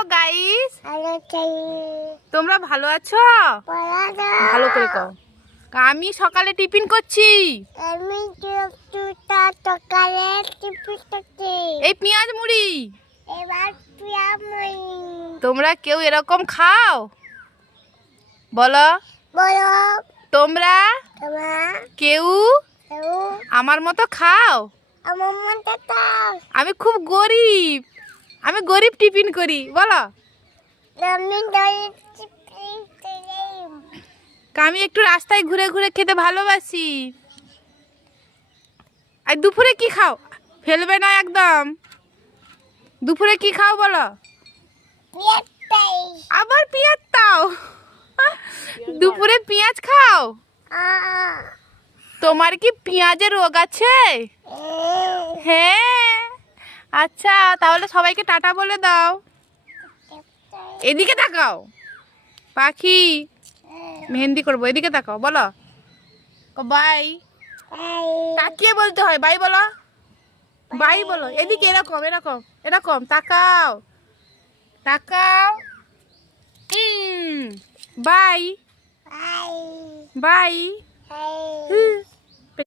Hello guys, তোমরা ভালো আছো? ভালো করে কও। আমি সকালে টিফিন করছি। এই পেঁয়াজ মুড়ি। তোমরা কেউ এরকম খাও? বলো তোমরা কেউ আমার মতো খাও? আমি খুব গরিব, আমি গরিব টিফিন করি। বলো আমি একটু রাস্তায় ঘুরে ঘুরে খেতে ভালোবাসি। আর দুপুরে কি খাও? ফেলবে না একদম। দুপুরে কি খাও বলো? আবার পেঁয়াজ তাও? দুপুরে পেঁয়াজ খাও? তোমার কি পেঁয়াজের রোগ আছে? হ্যাঁ, আচ্ছা তাহলে সবাইকে টাটা বলে দাও। এদিকে তাকাও পাখি, মেহেন্দি করবো। এদিকে তাকাও, বলো বাই। তাকিয়ে বলতে হয় বাই, বলো বাই বলো। এদিকে এরকম এরকম এরকম তাকাও, তাকাও। Bye bye.